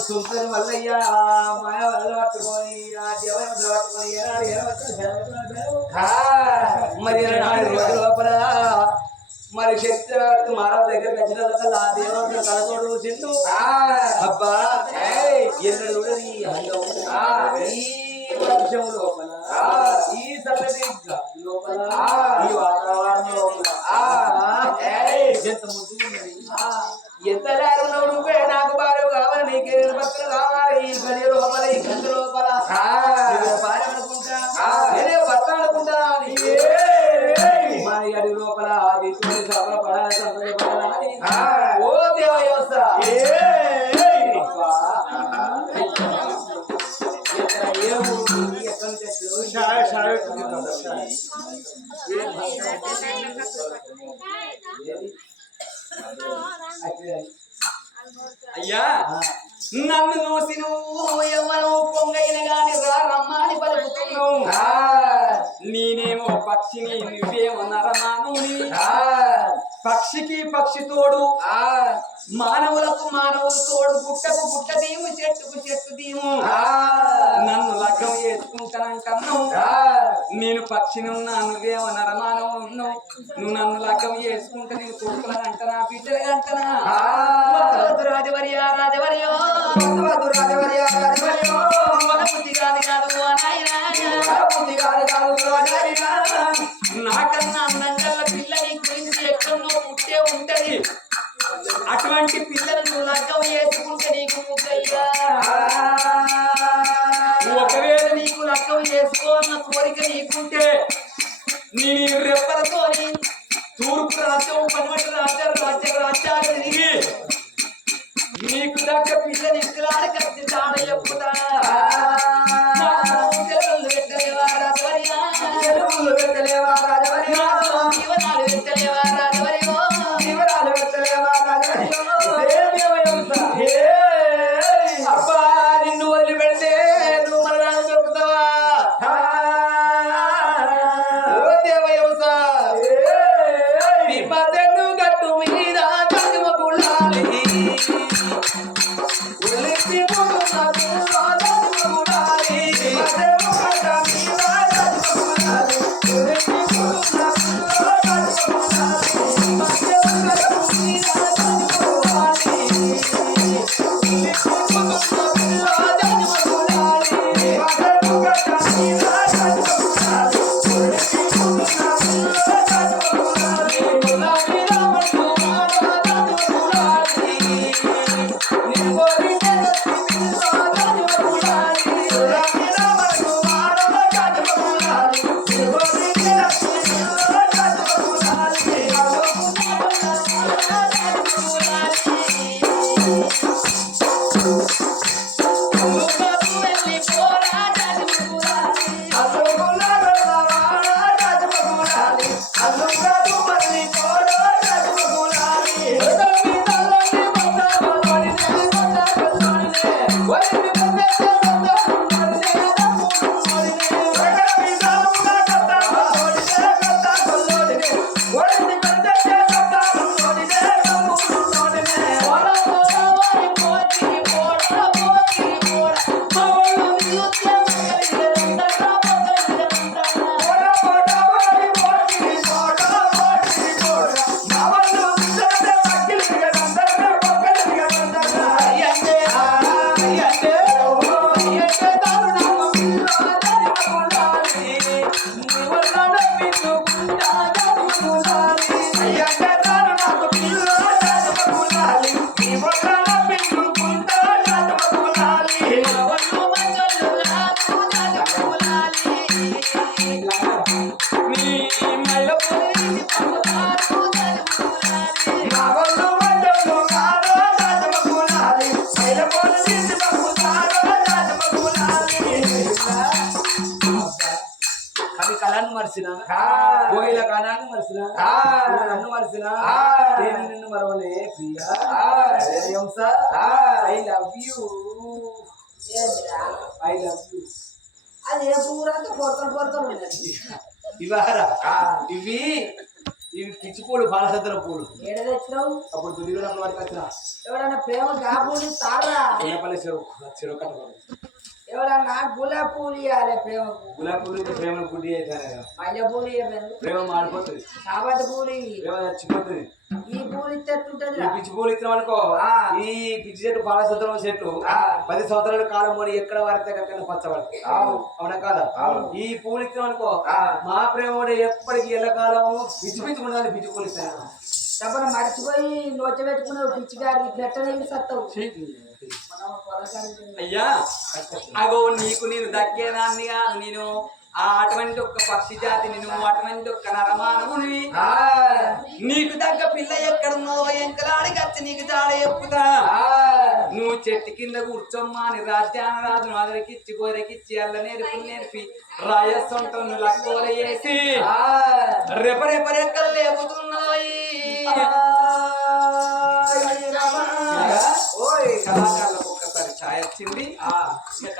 సుల్తాన్ మల్లయ్య మాయ వల్ల పట్టుకొని ఆ దేవత పట్టుకొని మరి రోజు లోపల మరి శక్తి మానవ దగ్గర వచ్చిన దేవత కలతోడు చింటూ అబ్బా ఎన్నడు చూడని ఈ వర్షం లోపల ఈ సంగతి లోపల ఈ వాతావరణం లోపల ఎంత ముద్దు ఉన్నది ఎంత లేరున్నావు నువ్వే నాకు బాగా కావాలి నీకే భక్తులు కావాలి ఈ గడి లోపల ఈ గంట లోపల భార్య అనుకుంటా నేనే భర్త అనుకుంటా మన గడి లోపల అది సభల పడాలి సంతోషపడాలని ఓ దేవ వ్యవస్థ అయ్యా నన్ను చూసి నువ్వు ఎవరు పొంగైన గాని రమ్మని పలుకుతున్నావు నేనేమో పక్షిని నువ్వేమో నరమానుని పక్షికి పక్షి తోడు మానవులకు మానవులు తోడు గుట్టకు గుట్ట దీము చెట్టుకు చెట్టు దీము నన్ను లగ్గం చేసుకుంటానంటున్నావు నేను పక్షిని ఉన్నా నువ్వేమో నరమానవు ఉన్నావు నువ్వు నన్ను లగ్గం చేసుకుంటే నేను కొడుకులని అంటనా బిడ్డలు అంటనా రాజవర్యా రాజవర్యో రాజవర్యా రాజవర్యో మన బుద్ధి కాదు కాదు బుద్ధి కాదు కాదు నాకన్నా అన్నంగల్ల పిల్ల నీ గురించి ఎక్కడో పుట్టే ఉంటది అటువంటి పిల్లలు నువ్వు లగ్గం చేసుకుంటే నీకు ముద్దయ్యా ఒకవేళ నీకు లగ్గం చేసుకోవాలన్న కోరిక నీకుంటే నీ రెప్పలతో తూర్పు రాజ్యం పడమటి రాజ్యాలు రాజ్యాలు తిరిగి నీకు దగ్గర పిల్లని ఇక్కలాడి కట్టి తాడ చెప్పుతా పెట్టలేవా రాజవర్యా పెట్టలేవా రాజవర్యా జీవనాలు పెట్టలేవా రాజవర్యో జీవనాలు పెట్టలేవా రాజవర్యో అబ్బా నిన్ను వదిలి పెడితే నువ్వు మరణాలు దొరుకుతావా గట్టు మీద కట్టుమ గుళ్ళాలి ఉలిపి గుడాలి కళాన్ని మరిచిన గోయిల కళాన్ని మరిచిన నన్ను మరిచిన నేను నిన్ను మరవలే Priya I love you I love you. అది ఏ పూరంతా పొరకలు ఉన్నది. ఇవారా ఇవి ఇవి పిచ్చి పూలు బాలసంతర పూలు ఏడ తెచ్చినావు? అప్పుడు దుడిగా వాడికి వచ్చిన ఎవడన్నా ప్రేమ గాపూలు తారా? చిన్నపల్లి చెరువు కట్టకూడదు. ఎవడన్నా గులాబీ పూలు ఇవ్వాలి ప్రేమకు. గులాబీ పూలు ప్రేమ గుడ్డి అవుతానే కదా. మల్లె పూలు ఇవ్వలేదు. ప్రేమ మాడిపోతుంది. కాబట్టి పూలు ప్రేమ చచ్చిపోతుంది. ఈ పూలు ఇస్తే ఎట్టుంటది? ఈ పిచ్చి పూలు ఇస్తాం అనుకో ఈ పిచ్చి చెట్టు బాలసంతరం చెట్టు 10 సంవత్సరాల కాలం పోనీ ఎక్కడ వాడితే కనుక పచ్చబడి అవునా కాదా. ఈ పూలు ఇస్తాం అనుకో మా ప్రేమ కూడా ఎప్పటికి ఎల్లకాలం పిచ్చి పిచ్చి ఉండదని పిచ్చి పూలు ఇస్తాను. డబ్బన మర్చిపోయి నోచ పెట్టుకున్నావు పిచ్చిగాడికి పెట్టలేదు సత్తావు. అయ్యా అగో నీకు నేను దక్కేదాన్నిగా నేను అటువంటి ఒక్క పక్షి జాతి నువ్వు అటువంటి ఒక్క నరమానవుని నీకు తగ్గ పిల్ల ఎక్కడున్నో ఎంకలాడికి వచ్చి నీకు జాడ చెప్పుతా. నువ్వు చెట్టు కింద కూర్చోమ్మా అని రాజ్యాన రాజు అదరికిచ్చి గోరెకిచ్చి అల్ల నేర్పి రాయసొంటను లక్కోల వేసి రెపరెపరెక్కలు లేపుతున్నాయి.